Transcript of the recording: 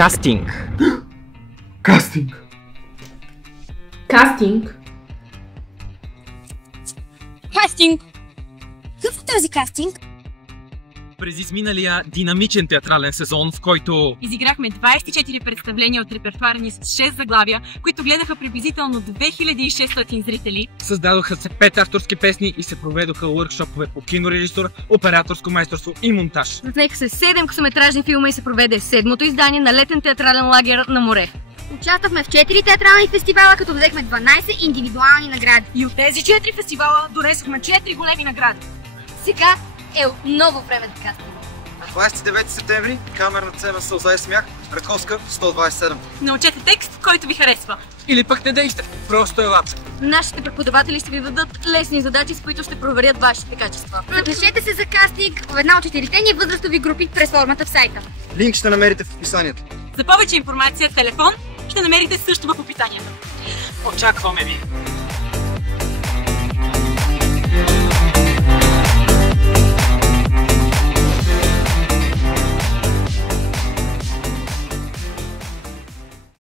Кастинг. Кастинг. Кастинг. Кастинг! Какъв е този кастинг? През изминалия динамичен театрален сезон, в който изиграхме 24 представления от репертуара ни с 6 заглавия, които гледаха приблизително 2600 зрители. създадоха се 5 авторски песни и се проведоха уъркшопове по кинорежисура, операторско майсторство и монтаж. Заснеха се 7 късометражни филма и се проведе 7-то издание на летен театрален лагер на море. Участвахме в 4 театрални фестивала, като взехме 12 индивидуални награди. И от тези 4 фестивала донесохме 4 големи награди. Сега е отново време за кастинг. 29 септември, камерна сцена Сълза и смях, Раковска 127. Научете текст, който ви харесва. Или пък не дейте, просто елате. Нашите преподаватели ще ви дадат лесни задачи, с които ще проверят вашите качества. Запишете се за кастинг в една от 4-те ни възрастови групи през формата в сайта. Линк ще намерите в описанието. За повече информация, телефон ще намерите също в описанието. Очакваме ви!